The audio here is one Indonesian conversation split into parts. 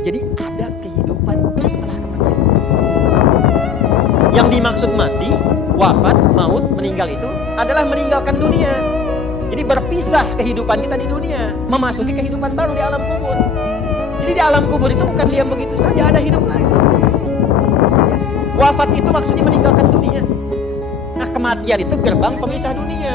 Jadi ada kehidupan setelah kematian. Yang dimaksud mati, wafat, maut, meninggal itu adalah meninggalkan dunia. Jadi berpisah kehidupan kita di dunia, memasuki kehidupan baru di alam kubur. Jadi di alam kubur itu bukan diam begitu saja, ada hidup lagi. Ya. Wafat itu maksudnya meninggalkan dunia. Nah, kematian itu gerbang pemisah dunia.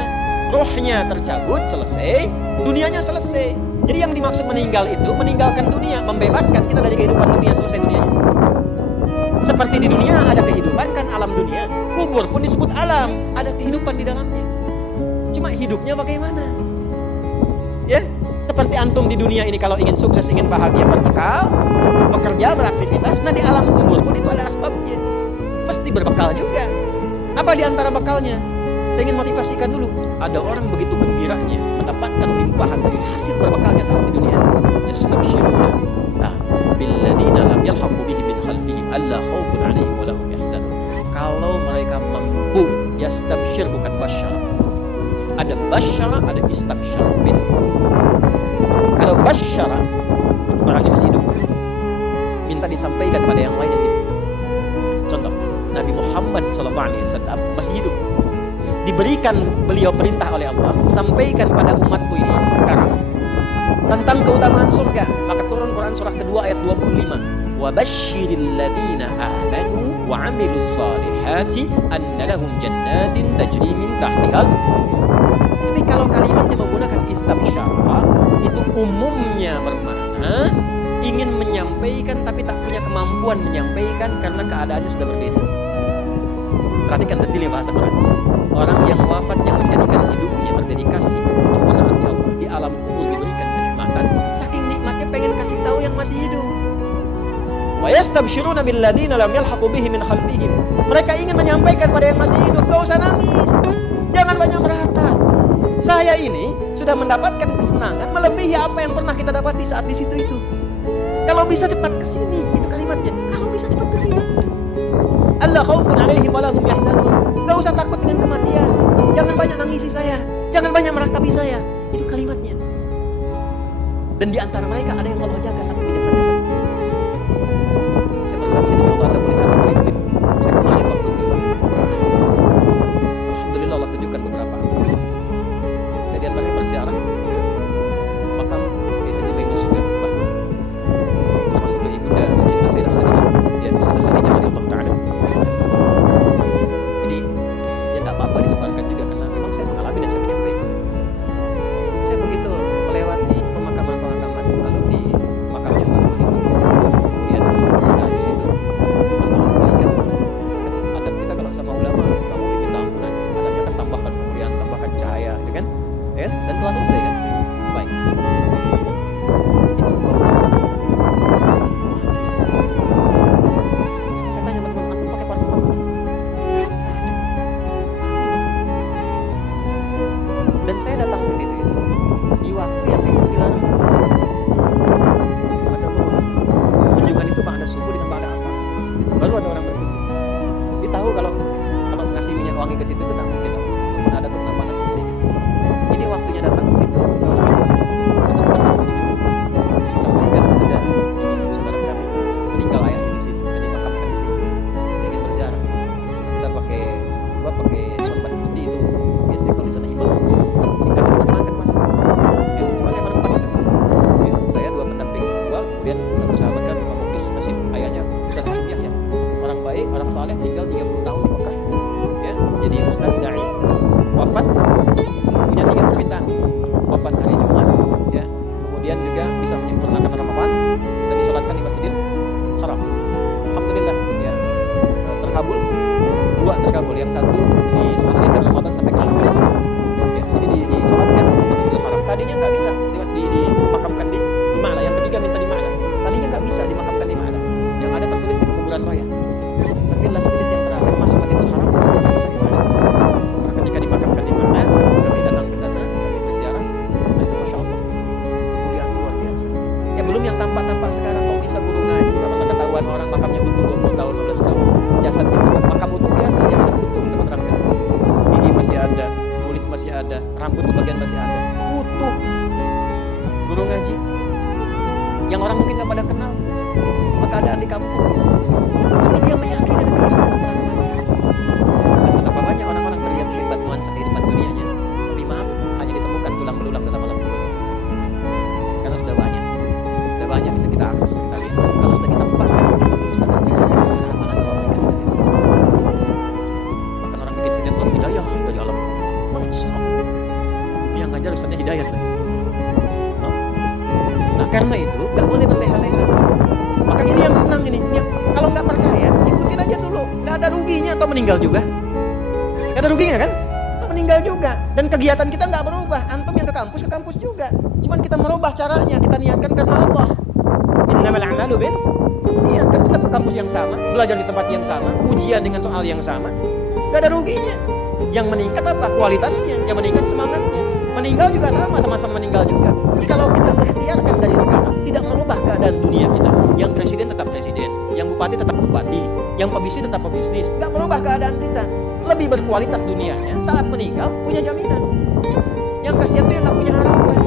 Rohnya tercabut, selesai, dunianya selesai. Jadi yang dimaksud meninggal itu meninggalkan dunia, membebaskan kita dari kehidupan dunia, selesai dunianya. Seperti di dunia ada kehidupan kan, alam dunia. Kubur pun disebut alam, ada kehidupan di dalamnya. Cuma hidupnya bagaimana? Ya, seperti antum di dunia ini kalau ingin sukses, ingin bahagia, berbekal, bekerja, beraktivitas. Nah, di alam kubur pun itu ada asbabnya. Mesti berbekal juga. Apa di antara bekalnya? Saya ingin motivasikan dulu. Ada orang begitu gembiranya mendapatkan limpahan dari hasil berbekalnya saat di dunia. Yastabshiruna billadzina lam yalhaqu bihi min khalfihim alla khaufun 'alaihim wa lahum yahzanun. Kalau mereka mampu, yastabshir bukan basyara. Ada basyara, ada istabsyar. Kalau basyara, orangnya masih hidup, minta disampaikan pada yang lain yang hidup. Contoh, Nabi Muhammad SAW masih hidup, diberikan beliau perintah oleh Allah, sampaikan pada umatku ini sekarang tentang keutamaan surga. Maka turun Quran surah kedua ayat 25. Wa basyiril ladzina amanu wa 'amilus shalihati anna lahum jannatin tajri min tahtihal. Tapi kalau kalimatnya menggunakan istabsyara, itu umumnya bermakna ingin menyampaikan tapi tak punya kemampuan menyampaikan karena keadaannya sudah berbeda. Perhatikan detailnya bahasa Quran. Orang yang wafat yang menjadikan hidupnya berdedikasi untuk menaati Allah, di alam kubur diberikan kenikmatan, saking nikmatnya pengen kasih tahu yang masih hidup. Wa yastabshiruna billadzina lam yalhaqu bihi min khalfihim. Mereka ingin menyampaikan pada yang masih hidup, gak usah nangis, jangan banyak merata. Saya ini sudah mendapatkan kesenangan melebihi apa yang pernah kita dapati saat di situ itu. Kalau bisa cepat ke sini, itu kalimatnya. Kalau bisa cepat ke sini. Alla khaufun 'alaihim wa lahum yahzanun. Gak usah takut dengan kematian. Jangan banyak nangisi saya, jangan banyak meratapi saya. Itu kalimatnya. Dan di antara mereka ada yang Allah jaga sampai bijaksana. Saya bersaksi demi Allah, Anda boleh catat kalimat itu. Saya kemarin waktu di Mekah, alhamdulillah Allah tunjukkan beberapa. Saya di antaranya berziarah makam Haji Maimun Subyah, termasuk ke ibunda tercinta Sayyidah Khadijah. Ya, Sayyidah Khadijah radhiyallahu ta'ala. Jadi ya tak apa-apa disebarkan juga karena memang saya mengalami dan saya menyampaikan. Saya begitu melewati pemakaman-pemakaman, lalu di makamnya Mbak Muni, kemudian ada di situ Allah ingat adab kita kalau sama ulama nggak mungkin minta ampunan, adabnya kan tambahkan kemuliaan, tambahkan cahaya, ya kan? Ya, dan telah selesai kan? Baik. Itu saya tanya teman-teman, antum pakai parfum apa? Ada. Dan saya datang ke situ itu di waktu yang memang dilarang. Pada kunjungan itu ba'da subuh dengan ba'da asar. Baru ada orang berkunjung. Dia tahu kalau ngasih minyak wangi ke situ itu tak mungkin. Walaupun ada tuh panas bersih. Ini waktunya datang ke situ. Bisa sampaikan ada ini saudara kami meninggal ayahnya di sini, jadi dimakamkan di sini. Saya ingin berziarah. Kita pakai sorban putih itu biasanya kalau di sana imam. Singkat cerita makan mas. Ya, cuma saya berempat gitu. Ya, saya dua pendamping dua, kemudian satu sahabat kami Imam Muklis nasib ayahnya Ustaz Hasim Yahya. Orang baik, orang saleh, tinggal 30 tahun di Mekah. Ya, jadi Ustaz dai wafat punya 3 permintaan. Wafat hari Jumat, ya. Kemudian juga bisa menyempurnakan Ramadan dan disalatkan di Masjidil Haram. Alhamdulillah, ya. Terkabul. 2 terkabul, yang satu diselesaikan Ramadan sampai ke Syawal. Ya, jadi disalatkan di Masjidil Haram. Tadinya nggak bisa dimakamkan di Ma'la. Yang ketiga minta di Ma'la. Tadinya nggak bisa dimakamkan di Ma'la. Yang ada tertulis di kuburan raya. Tapi last minute yang terakhir masuk Masjidil Haram tidak bisa di Ma'la. Karena ketika dimakamkan di Ma'la, kami datang ke sana, kami berziarah. Nah itu Masya Allah, kemuliaan luar biasa. Ya belum yang tampak-tampak sekarang. Kok bisa guru ngaji, karena ketahuan orang makamnya butuh 20 tahun, 15 tahun. Jasadnya juga, makam utuh biasa, jasad utuh, teman terangkan. Gigi masih ada, kulit masih ada, rambut sebagian masih ada, utuh. Guru ngaji yang orang mungkin gak pada kenal, di kampung. Tapi dia meyakini ada kehidupan setelah kematian. Dan betapa banyak orang-orang terlihat hebat nuansa kehidupan dunianya, tapi maaf, hanya ditemukan tulang belulang dalam alam kubur. Sekarang sudah banyak bisa kita akses, kita lihat. Kalau sudah kita tempatkan, kita belum sadar cara apa lagi memberikan hidayah. Bahkan orang bikin sinetron hidayah dari alam kubur. Yang ngajar ustaznya hidayah. Nah karena itu gak boleh berleha-leha. Maka ini yang senang ini. Kalau nggak percaya, ikutin aja dulu. Gak ada ruginya atau meninggal juga. Gak ada ruginya kan? Meninggal juga. Dan kegiatan kita nggak berubah. Antum yang ke kampus juga. Cuman kita merubah caranya. Kita niatkan karena Allah. Innamal a'malu bin niat. Kan kita ke kampus yang sama, belajar di tempat yang sama, ujian dengan soal yang sama. Gak ada ruginya. Yang meningkat apa? Kualitasnya. Yang meningkat semangatnya. Meninggal juga sama-sama meninggal juga. Jadi kalau kita ikhtiarkan dari sekarang, tidak merubah keadaan dunia kita. Yang presiden tetap presiden, yang bupati tetap bupati, yang pebisnis tetap pebisnis. Gak merubah keadaan kita. Lebih berkualitas dunianya, saat meninggal punya jaminan. Yang kasihan tuh yang gak punya harapan.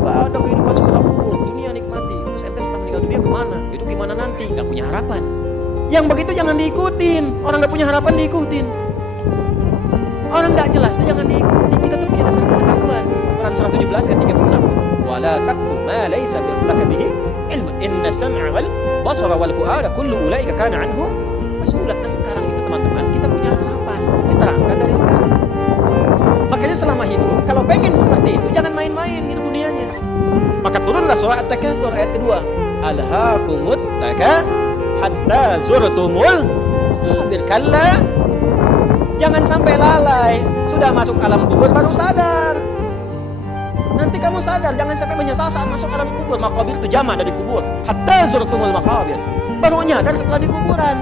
Gak ada kehidupan setelah kubur, dunia nikmati. Terus ente setelah meninggal dunia kemana? Itu gimana nanti? Gak punya harapan. Yang begitu jangan diikutin. Orang gak punya harapan diikutin. Orang gak jelas itu jangan diikuti. Kita tuh punya dasar pengetahuan. Quran surah 17 ayat 36. Wala taqfu ma laysa laka bihi ilmun inna sam'a wal basara wal fu'ada kullu ulaika kana anhu mas'ulan. Nah sekarang itu teman-teman kita punya harapan. Diterangkan dari sekarang. Makanya selama hidup kalau pengen seperti itu jangan main-main hidup dunianya. Maka turunlah surah At-Takatsur ayat kedua. Alhaakumut takatsur hatta zurtumul maqabir. Kalla, jangan sampai lalai. Sudah masuk alam kubur baru sadar. Nanti kamu sadar, jangan sampai menyesal saat masuk alam kubur. Maqabir itu jamak dari kubur. Hatta zurtumul maqabir. Baru nyadar setelah di kuburan.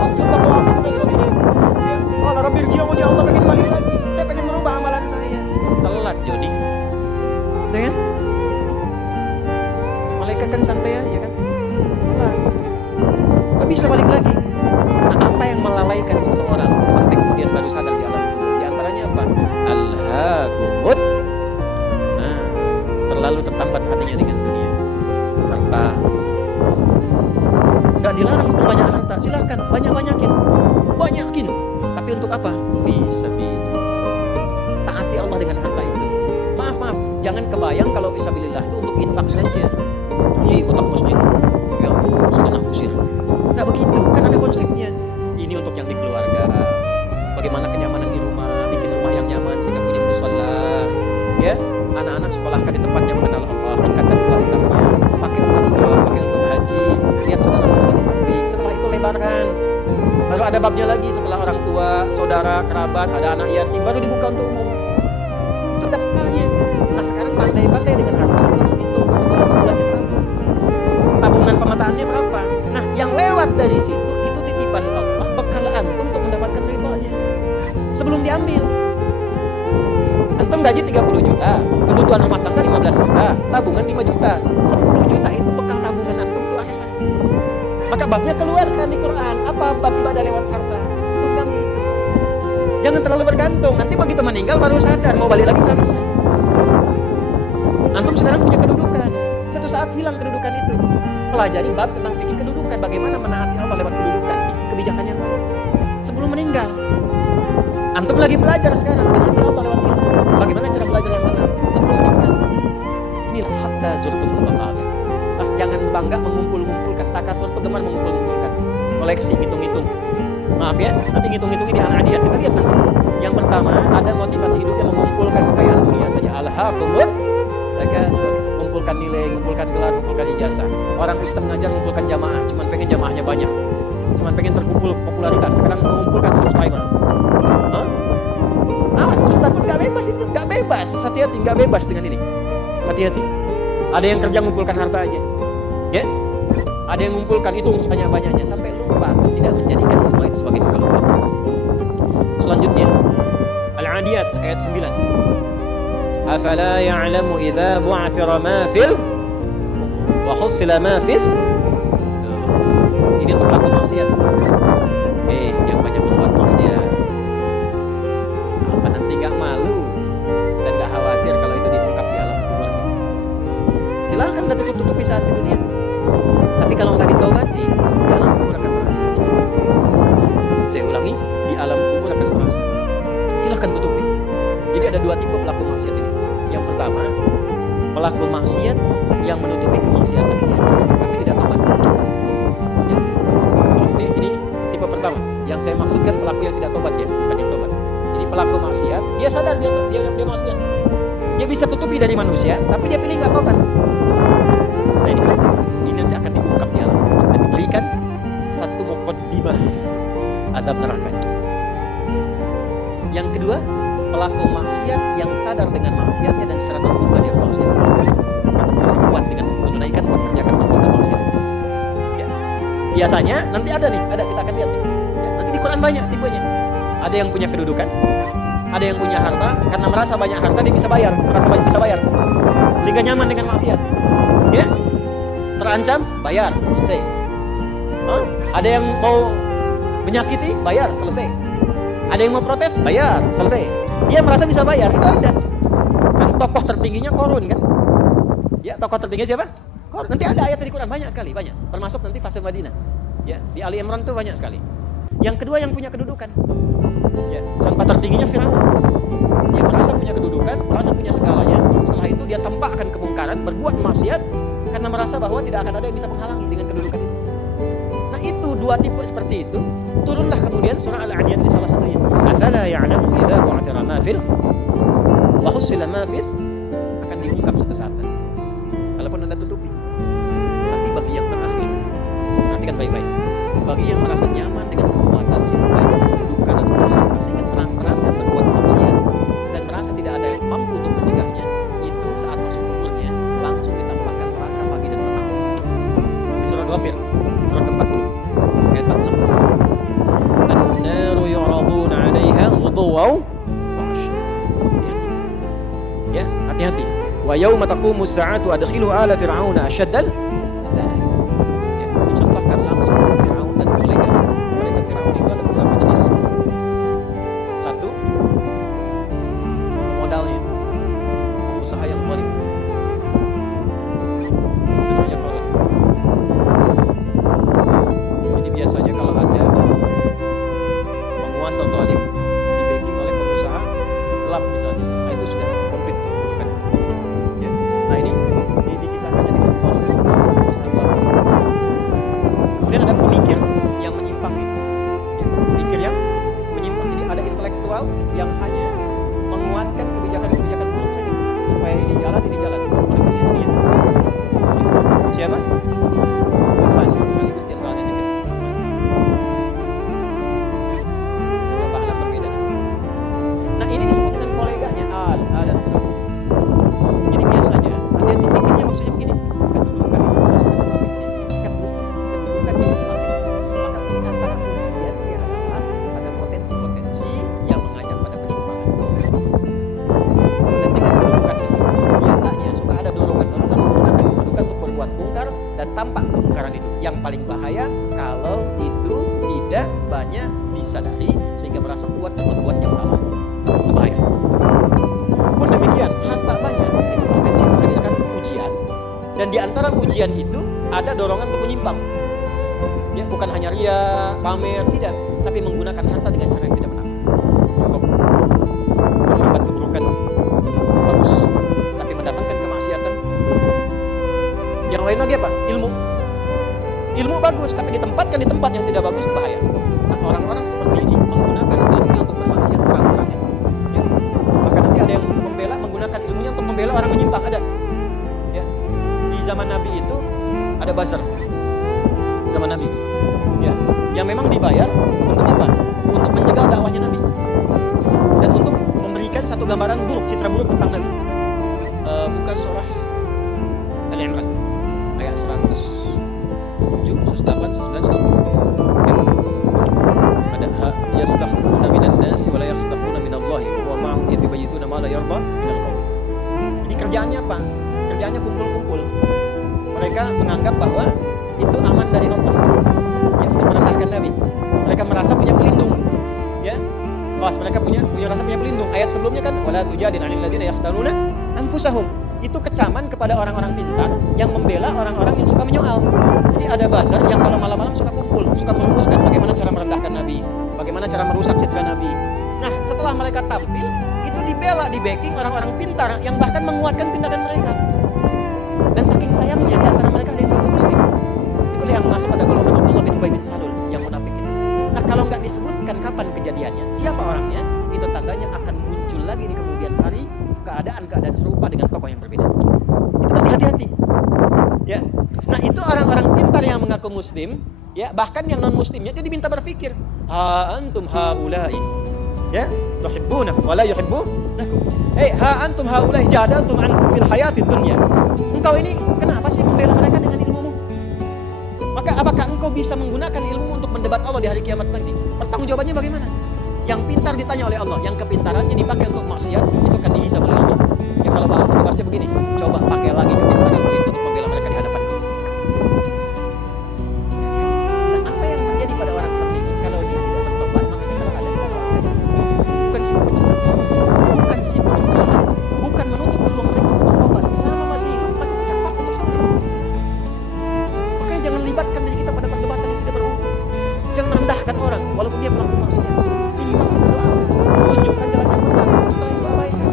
Astagfirullah, ya Allah, Rabbi irji'un, ya Allah, pengen balik lagi. Saya pengen merubah amalan saya. Telat Joni. Kan? Malaikat kan santai aja kan? Telat. Gak bisa balik lagi. Nah, apa yang melalaikan seseorang sampai kemudian baru sadar di alam kubur? Di antaranya apa? Alhaakumut. Nah, terlalu tertambat hatinya dengan dunia. Harta. Gak dilarang untuk banyak harta, silakan banyakin. Tapi untuk apa? Fi sabilillah. Taati Allah dengan harta itu. Maaf, jangan kebayang kalau fi sabilillah itu untuk infak saja. Ini kotak masjid. Ya, setengah kusir. Nggak begitu, kan ada konsepnya. Ini untuk yang di keluarga. Bagaimana kenyamanan di rumah, bikin rumah yang nyaman sehingga punya mushola. Ya, anak-anak sekolahkan di tempat yang mengenal Allah, tingkatkan kualitasnya. Pakai untuk umrah, pakai untuk haji. Lihat saudara-saudara di samping. Setelah itu lebarkan. Baru ada babnya lagi setelah orang tua, saudara, kerabat, ada anak yatim, baru dibuka untuk umum. Itu ada pahalanya. Nah sekarang pandai-pandai dengan harta itu kebutuhan sebulan kita. Tabungan pemetaannya berapa? Nah yang lewat dari situ itu titipan Allah, bekal antum untuk mendapatkan ridhonya. Sebelum diambil. Antum gaji 30 juta, kebutuhan rumah tangga 15 juta, tabungan 5 juta. 10 juta itu bekal tabungan antum tuh akhirat. Maka babnya keluarkan di Quran. Apa bab ibadah lewat harta? Tunggangi itu. Jangan terlalu bergantung. Nanti begitu meninggal baru sadar. Mau balik lagi nggak bisa. Antum sekarang punya kedudukan. Satu saat hilang kedudukan itu. Pelajari bab tentang fikih kedudukan. Bagaimana menaati Allah lewat kedudukan. Kebijakannya sebelum meninggal. Antum lagi belajar sekarang. Taati Allah lewat ilmu. Bagaimana cara belajar yang benar sebelum meninggal. Inilah hatta zurtumul maqabir. Jangan bangga mengumpul-ngumpulkan. Takatsur itu gemar mengumpul-ngumpulkan. Koleksi, hitung-hitung. Maaf ya, nanti hitung-hitung di Al-Adiyat. Kita lihat nanti. Yang pertama, ada motivasi hidup yang mengumpulkan kekayaan dunia saja. Alhaakumut takatsur. Mengumpulkan nilai, mengumpulkan gelar, mengumpulkan ijazah. Orang ustaz mengajar mengumpulkan jamaah, cuman pengen jamaahnya banyak. Cuman pengen terkumpul popularitas. Sekarang mengumpulkan subscriber. Ustaz pun gak bebas itu, gak bebas. Hati-hati, gak bebas dengan ini. Hati-hati. Ada yang kerja mengumpulkan harta aja. Ya? Ada yang mengumpulkan itu sebanyak-banyaknya sampai lupa tidak menjadikan semua itu sebagai bekal hidup. Selanjutnya Al-Adiyat ayat 9. Afala ya'lamu idza bu'athira ma fil wa hussila ma fis. Ini untuk pelaku maksiat. Yang banyak berbuat maksiat. Apa nanti gak malu dan gak khawatir kalau itu diungkap di alam kubur? Silahkan tutup-tutupi saat di dunia. Tapi kalau nggak ditobati, di alam kubur akan terasa. Saya ulangi, di alam kubur akan terasa. Silahkan tutupi. Jadi ada dua tipe pelaku maksiat ini. Yang pertama, pelaku maksiat yang menutupi kemaksiatannya, tapi tidak tobat. Ya. Ini tipe pertama. Yang saya maksudkan pelaku yang tidak tobat ya, bukan yang tobat. Jadi pelaku maksiat, dia sadar dia maksiat. Dia bisa tutupi dari manusia, tapi dia pilih nggak tobat. Nah ini nanti akan diungkap di alam dan diberikan satu muqaddimah azab neraka. Yang kedua, pelaku maksiat yang sadar dengan maksiatnya dan secara terbuka dia bermaksiat. Karena merasa kuat dengan menunaikan mengerjakan perbuatan maksiat. Ya. Biasanya nanti ada kita akan lihat nih. Ya, nanti di Quran banyak tipenya. Ada yang punya kedudukan, ada yang punya harta, karena merasa banyak harta dia bisa bayar, sehingga nyaman dengan maksiat. Ya, terancam, bayar, selesai. Ada yang mau menyakiti, bayar, selesai. Ada yang mau protes, bayar, selesai. Dia merasa bisa bayar, itu ada. Kan tokoh tertingginya Qarun kan? Ya, tokoh tertinggi siapa? Qarun. Nanti ada ayat di Quran banyak sekali, banyak. Termasuk nanti fase Madinah. Ya, di Ali Imran tuh banyak sekali. Yang kedua yang punya kedudukan. Ya, contoh tertingginya Firaun. Dia merasa punya kedudukan, merasa punya segalanya. Setelah itu dia tampakkan kemungkaran, berbuat maksiat karena merasa bahwa tidak akan ada yang bisa menghalangi dengan kedudukan itu. Nah, itu dua tipe seperti itu. Turunlah kemudian surah Al-Adiyat di salah satunya. Afala ya'lamu idza bu'thira ma fil wa husila ma fis, akan diungkap suatu saat. Kalaupun Anda tutupi. Tapi bagi yang berakhir, perhatikan baik-baik. Bagi yang merasa nyaman dengan perbuatannya, baik itu kedudukan atau harta, sehingga terang-terangan berbuat maksiat dan merasa tidak ada yang mampu untuk mencegahnya, itu saat masuk kuburnya langsung ditampakkan neraka pagi dan petang. Di surah Ghafir, surah ke-40, ayat 46. An-naru yu'raduna 'alaiha ghuduwan wa 'ashiyya. Hati-hati. Ya, hati-hati. Wa yauma taqumu as-sa'atu adkhilu ala fir'auna asyaddal 'adzab. Ya, dicontohkan langsung Firaun dan kolega. Kolega Firaun itu ada beberapa jenis. Satu, modalnya, pengusaha yang zalim. Itu namanya Qarun. Jadi biasanya kalau ada penguasa zalim di-backing oleh pengusaha gelap misalnya, nah itu sudah komplit bukan. Ya. Nah ini dikisahkannya dengan Qarun, pengusaha gelap. Kemudian ada pemikir yang menyimpang itu. Ya, pemikir yang menyimpang. Jadi ada intelektual yang hanya menguatkan kebijakan-kebijakan buruk saja supaya ini jalan. Politisi dunia. Ya. Siapa? Haman, sekaligus jenderalnya juga. Coba anak berbeda. Nah ini disebut dengan koleganya al Jadi biasanya hati-hati pikirnya maksudnya begini. Kedudukan itu sudah semakin tinggi. Kedudukan itu semakin tinggi. Maka antara ujiannya adalah ada potensi-potensi yang mengajak pada penyimpangan. Dan dengan kedudukan itu biasanya suka ada dorongan-dorongan menggunakan kedudukan untuk berbuat mungkar dan tampak kemungkaran itu. Yang paling bahaya kalau itu tidak banyak disadari sehingga merasa kuat dan berbuat yang salah. Itu bahaya. Pun demikian, harta banyak itu potensi menghadirkan ujian, dan di antara ujian itu ada dorongan untuk menyimpang. Ya, bukan hanya ria, pamer, tidak, tapi menggunakan harta dengan cara yang tidak benar. Menghambat keburukan bagus, tapi mendatangkan kemaksiatan. Yang lain lagi apa? Ilmu bagus, tapi ditempatkan di tempat yang tidak bagus, bahaya. Nah, orang-orang seperti ini menggunakan ilmunya untuk bermaksiat terang-terangan. Ya. Bahkan nanti ada yang menggunakan ilmunya untuk membela orang menyimpang, ada. Ya. Di zaman Nabi itu ada buzzer. Zaman Nabi. Ya. Yang memang dibayar untuk apa? Untuk mencegah dakwahnya Nabi. Dan untuk memberikan satu gambaran buruk, citra buruk tentang Nabi. Buka surah Al-Imran ayat 107, 108, 109, 110. Ya. Ada yastakhfuna minan nasi wa la yastakhfuna minallahi wa ma'hum yatabayyituna ma la yarda minal qaul. Jadi kerjaannya apa? Kerjaannya kumpul-kumpul. Mereka menganggap bahwa itu aman dari Allah. Ya, untuk merendahkan Nabi. Mereka merasa punya pelindung. Ya. Mereka punya rasa punya pelindung. Ayat sebelumnya kan wala tujadil 'anil ladzina yahtaruna anfusahum. itu kecaman kepada orang-orang pintar yang membela orang-orang yang suka menyoal. Jadi ada bazar yang kalau malam-malam suka kumpul, suka merumuskan bagaimana cara merendahkan Nabi, bagaimana cara merusak citra Nabi. Nah, setelah mereka tampil, itu dibela, di backing orang-orang pintar yang bahkan menguatkan tindakan mereka. Dan saking sayangnya di antara mereka ada yang mengaku muslim. Itulah yang masuk pada golongan Abdullah bin Ubay bin Salul yang munafik itu. Nah, kalau nggak disebutkan kapan kejadiannya, siapa orangnya, itu tandanya akan muncul lagi di kemudian hari keadaan serupa dengan tokoh yang berbeda. Itu pasti hati-hati. Ya. Nah, itu orang-orang pintar yang mengaku muslim, ya, bahkan yang non muslimnya itu diminta berpikir, ha antum haula'i, ya, tuhibbuna wa la yuhibbunakum. Ha antum haula'i jadaltum an fil hayatid dunya. Engkau ini kenapa sih membela mereka dengan ilmumu? Maka apakah engkau bisa menggunakan ilmu untuk mendebat Allah di hari kiamat nanti? Pertanggungjawabannya bagaimana? Yang pintar ditanya oleh Allah, yang kepintarannya dipakai untuk maksiat, itu akan dihisab oleh Allah. Ya, kalau bahasa bebasnya begini, coba pakai lagi kepintaran itu untuk membela mereka di hadapanku. Dan apa yang terjadi pada orang seperti ini? Kalau dia tidak bertobat, maka kita akan ada bukan sibuk mencela, bukan menutup peluang mereka untuk bertobat. Selama masih hidup, masih punya hak untuk sampai. Makanya jangan libatkan diri kita pada perdebatan yang tidak bermutu. Jangan merendahkan orang, walaupun dia pelaku maksiat. Minimal kita doakan, tunjukkan jalan yang benar, setelah itu abaikan.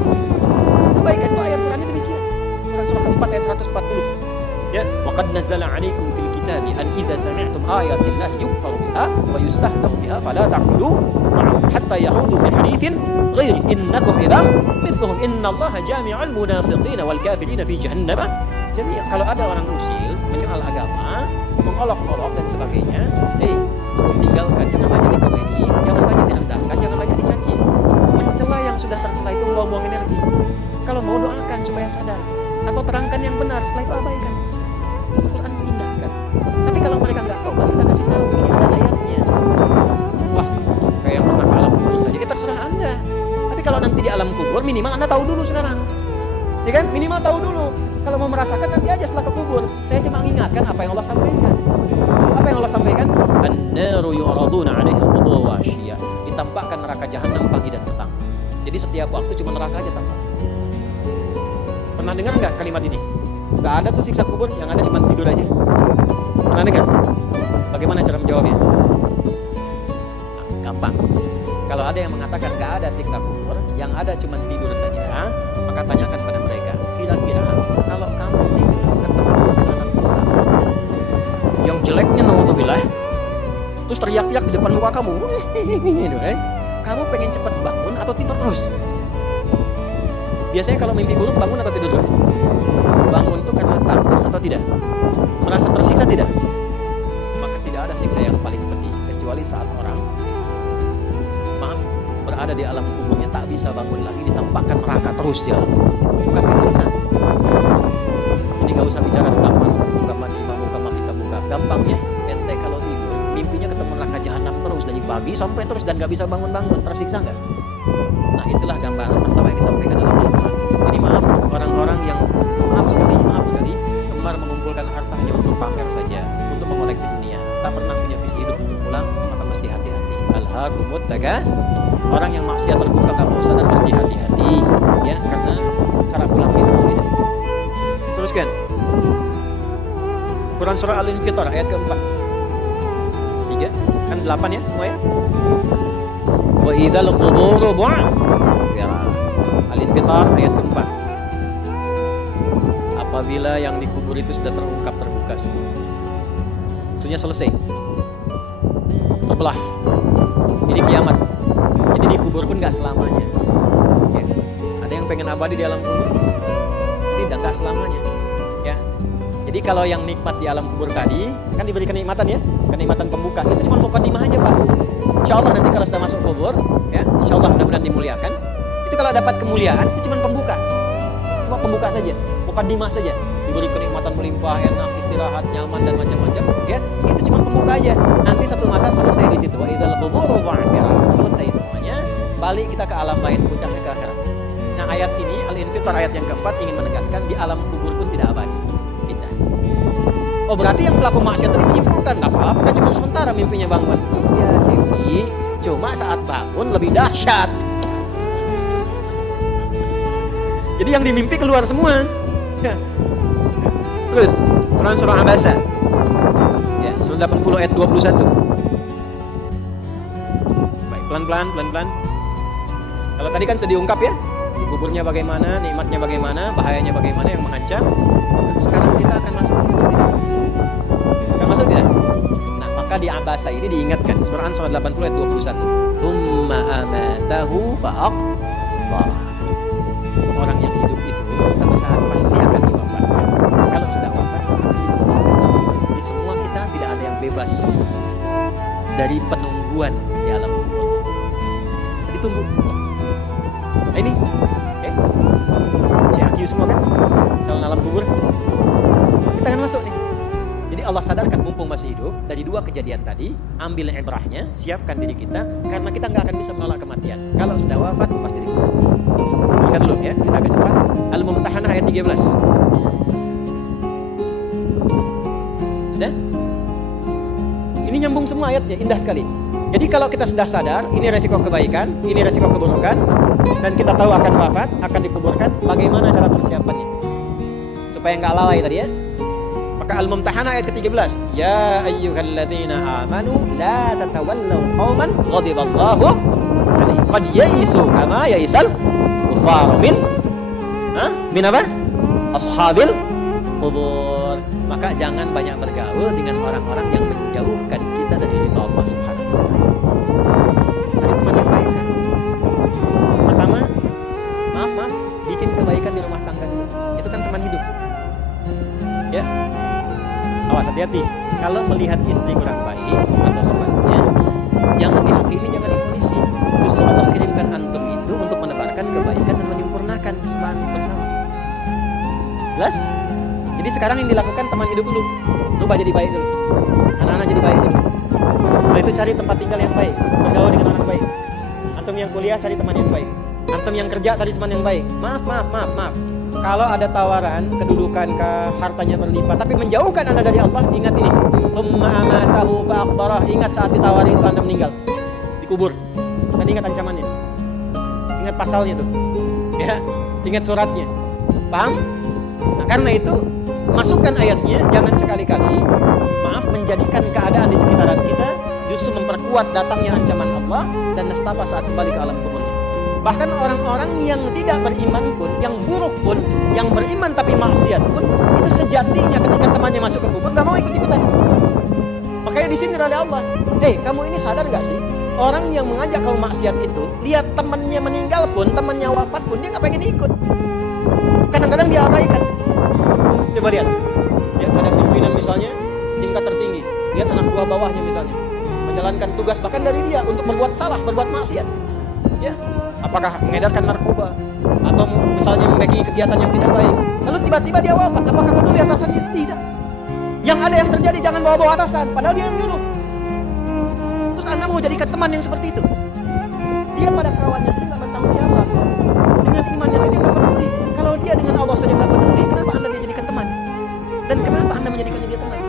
Abaikan itu ayat Qurannya demikian. Quran surah keempat ayat 140. Ya, wa qad nazzala 'alaikum fil kitabi an idza sami'tum ayatillahi yukfaru biha wa yustahza'u biha fala ta'budu ma'ahum hatta yahudu fi haditsin ghairi innakum idzam mithluhum innallaha jami'ul munafiqina wal kafirina fi jahannam jami'a. Kalau ada orang usil menyoal agama, mengolok-olok dan sebagainya, tinggalkan, jangan banyak dikomedi, jangan banyak direndahkan, jangan banyak dicaci. Mencela yang sudah tercela itu buang-buang energi. Kalau mau doakan supaya sadar, atau terangkan yang benar, setelah itu abaikan. Al-Quran indah sekali. Tapi kalau mereka nggak tahu, kita kasih tahu ini ada ayatnya. Wah, kayak yang pernah ke alam kubur saja, terserah Anda. Tapi kalau nanti di alam kubur, minimal Anda tahu dulu sekarang. Ya kan? Minimal tahu dulu. Kalau mau merasakan nanti aja setelah ke kubur. Saya cuma mengingatkan apa yang Allah sampaikan. Apa yang Allah sampaikan? An-naru yu'raduna 'alaiha ghudwan wa 'ashiyya. Ditampakkan neraka jahanam pagi dan petang. Jadi setiap waktu cuma neraka aja tampak. Pernah dengar nggak kalimat ini? Nggak ada tuh siksa kubur, yang ada cuma tidur aja. Pernah dengar? Bagaimana cara menjawabnya? Nah, gampang. Kalau ada yang mengatakan nggak ada siksa kubur, yang ada cuma tidur saja, maka tanyakan pada mereka, kira-kira kalau kamu tidur ketemu anak yang jeleknya naudzubillah, terus teriak-teriak di depan muka kamu, kamu pengen cepat bangun atau tidur terus? Biasanya kalau mimpi buruk bangun atau tidur terus? Bangun itu karena takut atau tidak? Merasa tersiksa tidak? Maka tidak ada siksa yang paling pedih kecuali saat orang berada di alam kuburnya tak bisa bangun lagi, ditampakkan neraka terus dia. Bukan itu siksa. Jadi nggak usah bicara tentang muka mati, muka. Gampangnya, ente kalau tidur mimpinya ketemu neraka jahanam terus dari pagi sampai terus dan nggak bisa bangun-bangun, tersiksa nggak? Nah, itulah gambaran pertama yang disampaikan dalam Al-Quran. Jadi maaf orang-orang yang maaf sekali gemar mengumpulkan harta hanya untuk pamer saja, untuk mengoleksi dunia, tak pernah punya visi hidup untuk pulang, maka mesti hati-hati. Alhaakumut takatsur. Orang yang maksiat terbuka kamu sadar mesti hati-hati, ya, karena cara pulang itu berbeda. Teruskan. Quran surah Al-Infitar ayat keempat. 3 kan 8 ya semua ya. Wa idzal quburu bu'thirat. Al-Infitar ayat keempat. Apabila yang dikubur itu sudah terungkap terbuka semua, maksudnya selesai, terbelah. Ini kiamat. Jadi dikubur pun nggak selamanya. Ya. Ada yang pengen abadi di alam kubur? Tidak, nggak selamanya. Ya. Jadi kalau yang nikmat di alam kubur tadi kan diberi kenikmatan ya, kenikmatan pembuka. Itu cuma mukadimah aja Pak. Insya Allah nanti kalau sudah masuk kubur, ya, Insya Allah mudah-mudahan dimuliakan. Itu kalau dapat kemuliaan itu cuma pembuka, cuma pembuka saja, mukadimah saja. Diberi kenikmatan melimpah, enak, istirahat, nyaman dan macam-macam. Ya, itu cuma pembuka aja. Nanti satu masa selesai di situ. Wa idzal quburu bu'thirat. Selesai semuanya. Balik kita ke alam lain, puncaknya ke akhirat. Nah, ayat ini Al-Infitar ayat yang keempat ingin menegaskan di alam kubur pun tidak abadi. Tidak. Oh, berarti yang pelaku maksiat tadi menyimpulkan nggak apa-apa kan cuma sementara mimpinya bangun. Iya, Cepi. Cuma saat bangun lebih dahsyat. Jadi yang dimimpi keluar semua. Terus Quran surah Abasa. Ya, surah 80 ayat 21. Baik, pelan-pelan. Kalau tadi kan sudah diungkap ya, kuburnya bagaimana, nikmatnya bagaimana, bahayanya bagaimana yang mengancam. Sekarang kita akan masuk ke kubur tidak? Akan masuk tidak? Nah, maka di Abasa ini diingatkan surah 80 ayat 21. Tsumma amatahu fa'aqbara. Orang yang hidup itu satu saat pasti akan diwafatkan. Kalau sudah wafat, di semua kita tidak ada yang bebas dari penungguan di alam kubur. Jadi tunggu. Nah, ini, CAQ semua kan, calon alam kubur. Kita akan masuk nih. Jadi Allah sadarkan mumpung masih hidup dari dua kejadian tadi, ambil ibrahnya, siapkan diri kita, karena kita nggak akan bisa menolak kematian. Kalau sudah wafat pasti dikubur. Bisa dulu ya, kita agak cepat. Al-Mumtahanah ayat 13. Sudah? Ini nyambung semua ayatnya, indah sekali. Jadi kalau kita sudah sadar, ini resiko kebaikan, ini resiko keburukan, dan kita tahu akan wafat, akan dikuburkan, bagaimana cara persiapannya? Supaya nggak lalai tadi ya. Maka Al-Mumtahanah ayat ke-13. Ya ayyuhalladzina amanu la tatawallaw qauman ghadiballahu alaihim qad ya'isu kama ya'isal kufaru min apa? Ashabil kubur. Maka jangan banyak bergaul dengan orang-orang yang menjauhkan kita dari ridha Allah Subhanahu wa taala. Cari teman yang baik saya. Pertama, maaf, bikin kebaikan di rumah tangga dulu. Itu kan teman hidup. Ya. Awas, hati-hati. Kalau melihat istri kurang baik atau sebaliknya, jangan dihakimi, jangan dipolisi. Justru Allah kirimkan antum itu untuk menebarkan kebaikan dan menyempurnakan keselamatan bersama. Jelas? Jadi sekarang yang dilakukan teman hidup dulu. Coba jadi baik dulu. Anak-anak jadi baik dulu. Setelah itu cari tempat tinggal yang baik, bergaul dengan orang baik. Antum yang kuliah cari teman yang baik. Antum yang kerja cari teman yang baik. Maaf. Kalau ada tawaran kedudukan ke hartanya berlipat tapi menjauhkan Anda dari Allah, ingat ini. Tsumma amatahu fa'aqbarah. Ingat saat ditawari itu Anda meninggal, dikubur. Dan ingat ancamannya. Ingat pasalnya tuh. Ya, ingat suratnya. Paham? Nah, karena itu masukkan ayatnya, jangan sekali-kali menjadikan keadaan di sekitaran kita justru memperkuat datangnya ancaman Allah dan nestapa saat kembali ke alam kubur. Bahkan orang-orang yang tidak beriman pun, yang buruk pun, yang beriman tapi maksiat pun, itu sejatinya ketika temannya masuk ke kubur gak mau ikut-ikutan. Makanya di sini oleh Allah, kamu ini sadar gak sih? Orang yang mengajak kamu maksiat itu, lihat temannya meninggal pun, temannya wafat pun, dia gak pengen ikut. Kadang-kadang dia abaikan. Coba lihat, ya ada pimpinan misalnya tingkat tertinggi, lihat anak buah bawahnya misalnya menjalankan tugas bahkan dari dia untuk berbuat salah, berbuat maksiat, ya apakah mengedarkan narkoba atau misalnya memiliki kegiatan yang tidak baik, lalu tiba-tiba dia wafat, apakah peduli atasannya? Tidak. Yang ada yang terjadi jangan bawa-bawa atasan, padahal dia yang nyuruh. Terus Anda mau jadikan teman yang seperti itu? Dia pada kawannya saja nggak bertanggung jawab, dengan imannya saja nggak peduli. Kalau dia dengan Allah saja nggak peduli, kenapa Anda dia jadikan teman? Dan kenapa Anda menjadikannya dia teman?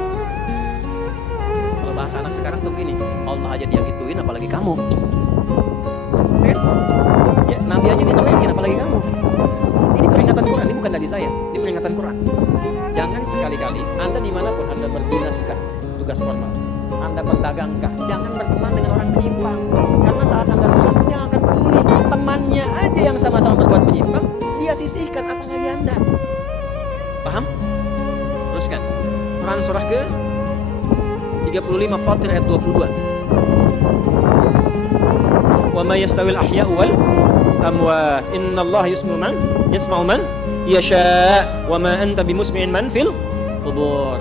Kalau bahasa anak sekarang tuh gini, Allah aja dia gituin, apalagi kamu. Ya, Nabi aja dicuekin, apalagi kamu. Ini peringatan Quran, ini bukan dari saya, ini peringatan Quran. Jangan sekali-kali Anda dimanapun Anda berdinaskah, tugas formal, Anda berdagangkah, jangan berteman dengan orang penyimpang. Karena saat Anda susah, dia akan peduli. Temannya aja yang sama-sama berbuat penyimpang, dia sisihkan, apalagi Anda. Paham? Teruskan. Quran surah ke 35 Fatir ayat 22. Wa ma yastawil ahya'u wal amwat innallaha yasma'u man yasha wa ma anta bimusmi'in man fil qubur.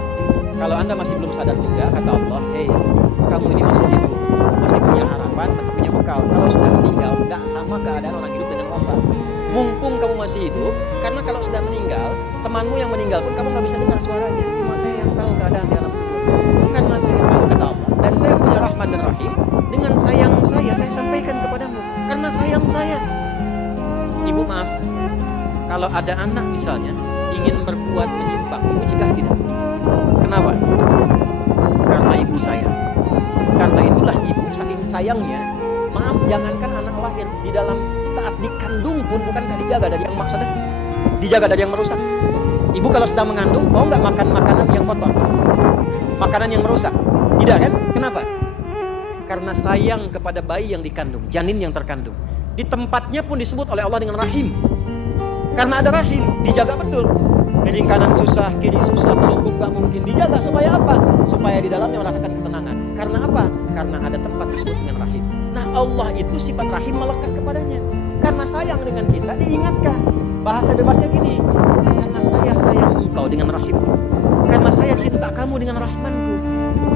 Kalau Anda masih belum sadar juga, kata Allah, kamu ini masih hidup, masih punya harapan, masih punya bekal. Kalau sudah meninggal, enggak sama keadaan orang hidup dengan wafat. Mumpung kamu masih hidup, karena kalau sudah meninggal, temanmu yang meninggal pun kamu nggak bisa dengar suaranya. Cuma saya yang tahu keadaan di alam kubur. Karena saya tahu, kata Allah, dan saya punya Rahman dan Rahim. Dengan sayang saya sampaikan kepadamu. Karena sayang saya. Ibu maaf, kalau ada anak misalnya ingin berbuat menyimpang, ibu cegah tidak? Kenapa? Karena ibu sayang. Karena itulah ibu saking sayangnya, maaf, jangankan anak lahir, di dalam saat dikandung pun bukankah dijaga dari yang maksudnya? Dijaga dari yang merusak. Ibu kalau sedang mengandung, mau nggak makan makanan yang kotor? Makanan yang merusak? Tidak kan? Kenapa? Karena sayang kepada bayi yang dikandung, janin yang terkandung. Di tempatnya pun disebut oleh Allah dengan rahim. Karena ada rahim, dijaga betul. Miring kanan susah, kiri susah, melungkup gak mungkin. Dijaga supaya apa? Supaya di dalamnya merasakan ketenangan. Karena apa? Karena ada tempat disebut dengan rahim. Nah, Allah itu sifat rahim melekat kepadanya. Karena sayang dengan kita, diingatkan. Bahasa bebasnya gini, karena saya sayang engkau dengan rahim. Karena saya cinta kamu dengan rahmanku.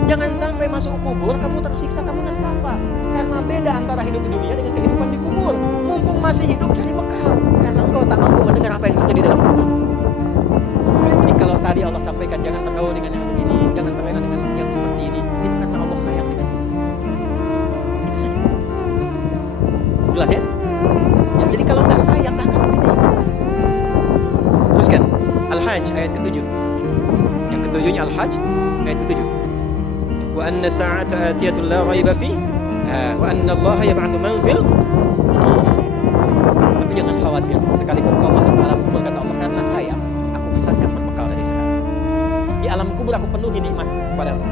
Jangan sampai masuk kubur, kamu tersiksa, kamu apa? Karena beda antara hidup di dunia dengan kehidupan di kubur. Mumpung masih hidup, cari bekal. Karena engkau tak mampu mendengar apa yang terjadi dalam kubur. Jadi kalau tadi Allah sampaikan jangan tergaul dengan yang begini, jangan terlena dengan yang seperti ini, itu karena Allah sayang dengan kita. Itu saja. Jelas ya? Jadi kalau nggak sayang, nggak akan mungkin diingatkan. Teruskan Al-Hajj ayat ke-7. Yang ketujuhnya Al-Hajj ayat ke-7. Wa anna sa'ata atiyatun la raiba fi wa anna Allah yab'atsu man fil. Tapi jangan khawatir, sekalipun kau masuk ke alam kubur kata Allah, karena sayang aku pesankan berbekal dari sekarang. Di alam kubur aku penuhi nikmat kepadamu.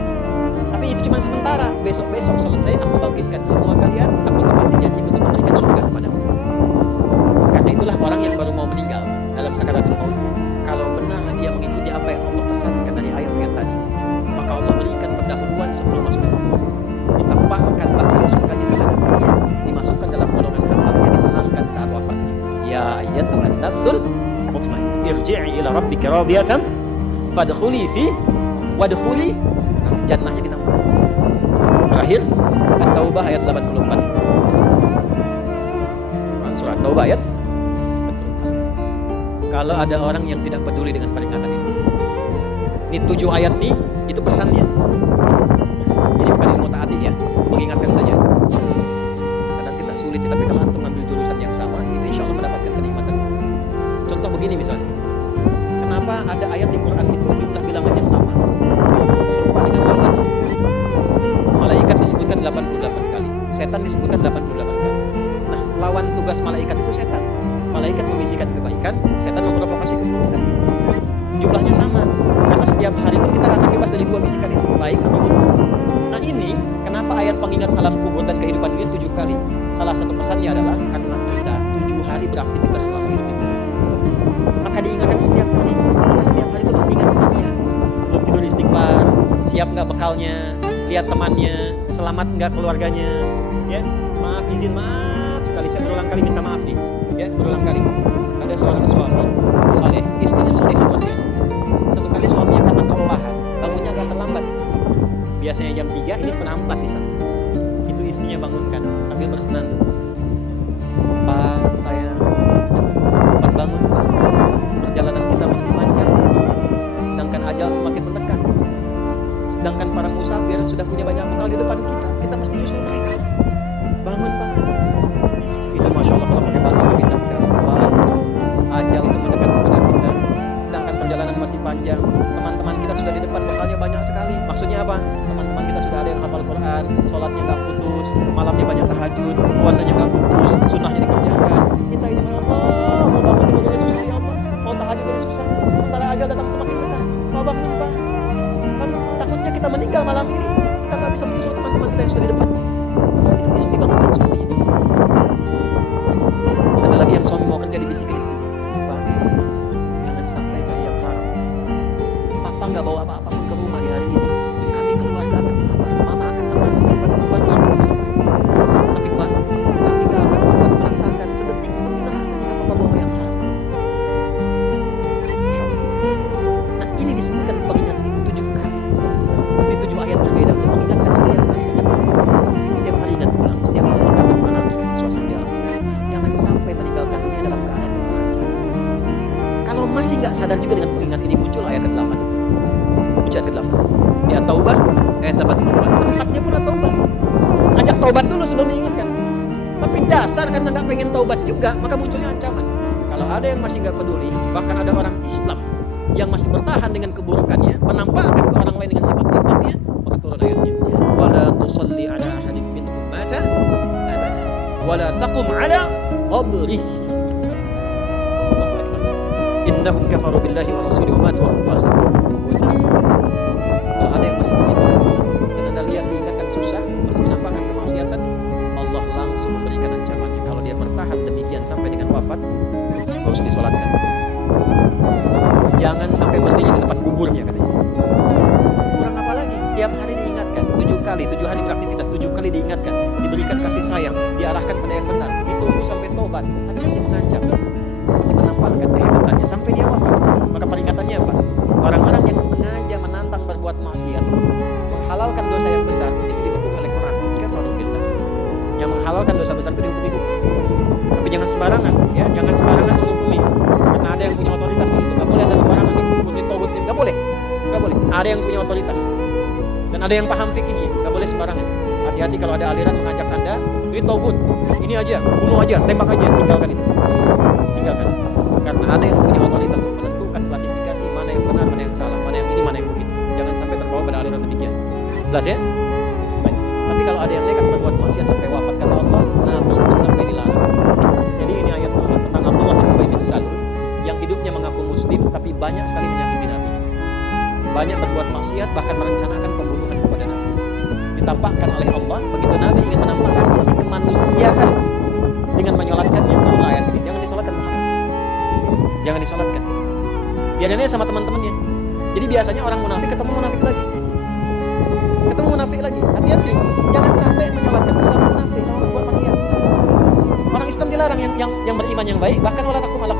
Tapi itu cuma sementara. Besok-besok selesai aku bangkitkan semua kalian, aku tepati janjiku untuk memberikan surga kepadamu. Karena itulah orang yang baru mau meninggal dalam sakaratul maut, kalau benar dia mengikuti apa yang Allah pesankan dari ayat yang tadi, maka Allah berikan pendahuluan sebelum masuk ke kubur. Ditampakkan bahkan surganya kepada dia, dimasukkan dalam golongan hambanya, ditenangkan saat wafatnya. Ya ayyatuhan nafsul mutmainnah, irji'i ila rabbika radiyatan fadkhuli fi wadkhuli jannahnya ditambah. Terakhir At-Taubah ayat 84. Surah At-Taubah ayat 84. Kalau ada orang yang tidak peduli dengan peringatan ini 7 ayat nih, itu pesannya. Ini bukan ilmu taati ya, itu mengingatkan saja. Kadang kita sulit, tapi kalau antum ambil jurusan yang sama, itu insya Allah mendapatkan kenikmatan. Contoh begini misalnya, kenapa ada ayat di Quran itu jumlah bilangannya sama, serupa dengan lawan? Malaikat disebutkan 88 kali, setan disebutkan 88 kali. Nah, lawan tugas malaikat itu setan. Malaikat membisikkan kebaikan, setan memprovokasi keburukan. Jumlahnya sama, karena setiap hari pun kita akan bebas dari 2 bisikan itu, baik atau buruk. Nah ini, kenapa ayat pengingat alam kubur dan kehidupan dunia 7 kali? Salah satu pesannya adalah karena kita 7 hari beraktivitas selama hidup di bumi. Maka diingatkan setiap hari, maka setiap hari itu mesti ingat kematian. Sebelum tidur istighfar, siap nggak bekalnya, lihat temannya, selamat nggak keluarganya, ya maaf izin maaf sekali, saya berulang kali minta maaf nih, ya berulang kali. Ada seorang suami saleh, istrinya salehah luar biasa. Satu kali suaminya karena kelelahan, bangunnya agak terlambat. Biasanya jam 3, ini setengah 4 di sana. Itu istrinya bangunkan sambil bersenandung. Pak, saya cepat bangun Pak. Perjalanan kita masih panjang. Sedangkan ajal semakin mendekat. Sedangkan para musafir sudah punya banyak bekal di depan kita. Kita mesti nyusul mereka. Bangun Pak. Itu Masya Allah kalau pakai bahasa lebih sekarang. Pak, ajal itu mendekat kepada kita. Sedangkan perjalanan masih panjang. Teman-teman kita sudah di depan, bekalnya banyak sekali. Maksudnya apa? Teman-teman kita sudah ada yang hafal Quran, sholatnya gak putus, malamnya banyak tahajud, puasanya gak putus, sunnahnya dikerjakan. Kita ini Allah, mau bangun tidur dari susah ya Allah, mau tahajud dari susah. Sementara ajal datang semakin dekat. Mau bangun Pak, bangun. Takutnya kita meninggal malam ini, kita gak bisa menyusul teman-teman kita yang sudah di depan. Itu istri bangunkan suaminya. Ada lagi yang suami mau kerja dibisikin istri. Pak, jangan sampai cari yang haram. Papa gak bawa apa-apa pun ke rumah di hari ini. Kami keluarga akan sabar. Mama akan tenang kepada supaya sabar. Tapi Pak, kami gak akan membuat merasakan sedetik pun di neraka jika Papa bawa yang haram. Nah ini disebutkan pengingat itu 7 kali. Di 7 ayat berbeda untuk mengingatkan setiap hari ingat. Setiap hari ingat pulang. Setiap hari kita akan mengalami suasana di alam. Jangan sampai meninggalkan dunia dalam keadaan yang lancar. Kalau masih gak sadar juga dengan pengingat ini, muncul ayat ke-8. Muncul ayat ke-8 di At-Taubah ayat 84. Tempatnya pun At-Taubah. Ngajak taubat dulu sebelum diingatkan. Tapi dasar karena gak pengen taubat juga, maka munculnya ancaman. Kalau ada yang masih gak peduli, bahkan ada orang Islam yang masih bertahan dengan keburukannya, menampakkan ke orang lain dengan sifat nifaqnya, maka turun ayatnya. Wala tusalli ala ahadin minhum mata wala taqum ala qabrihi. innahum kafaru billahi wa rasulihi wa matu wa hum fasiqun. Kalau ada yang masih begitu dan Anda lihat diingatkan susah, masih menampakkan kemaksiatan, Allah langsung memberikan ancamannya. Kalau dia bertahan demikian sampai dengan wafat, harus disolatkan. Jangan sampai berdiri di depan kuburnya katanya. Kurang apa lagi? Tiap hari diingatkan 7 kali, 7 hari beraktivitas, 7 kali diingatkan, diberikan kasih sayang, diarahkan pada yang benar, ditunggu sampai tobat, tapi masih mengancam, masih menampakkan kehebatannya sampai dia wafat. Maka peringatannya apa? Orang-orang yang sengaja menantang berbuat maksiat, menghalalkan dosa yang besar, itu dihukum oleh Quran. Kafaru billah. Yang menghalalkan dosa besar itu dihukumi. Tapi jangan sembarangan, ya, jangan sembarangan menghukumi. Karena ada yang punya otoritas di situ. Gak boleh Anda sembarangan menghukum tobat, gak boleh. Gak boleh. Ada yang punya otoritas. Dan ada yang paham fikihnya, gak boleh sembarangan. Hati-hati kalau ada aliran mengajak Anda, ini togut, ini aja, bunuh aja, tembak aja, tinggalkan itu. Tinggalkan. Karena ada yang punya otoritas untuk menentukan klasifikasi mana yang benar, mana yang salah, mana yang ini, mana yang begitu. Jangan sampai terbawa pada aliran demikian. Jelas ya? Baik. Tapi kalau ada yang nekat berbuat maksiat sampai wafat, kata Allah, Nabi pun sampai dilarang. Jadi ini ayat turun tentang Abdullah bin Ubay bin Salul yang hidupnya mengaku muslim tapi banyak sekali menyakiti Nabi. Banyak berbuat maksiat, bahkan merencanakan pembunuhan kepada Nabi. Ditampakkan oleh Allah, begitu Nabi ingin menampakkan sisi kemanusiaan dengan menyolatkannya, turun ayat ini, jangan disolatkan Muhammad. Jangan disolatkan. Biarnya sama teman-temannya. Jadi biasanya orang munafik ketemu munafik lagi. Ketemu munafik lagi. Hati-hati, jangan sampai menyolatkan sama munafik, sama berbuat maksiat. Orang Islam dilarang yang beriman yang baik, bahkan wala takum ala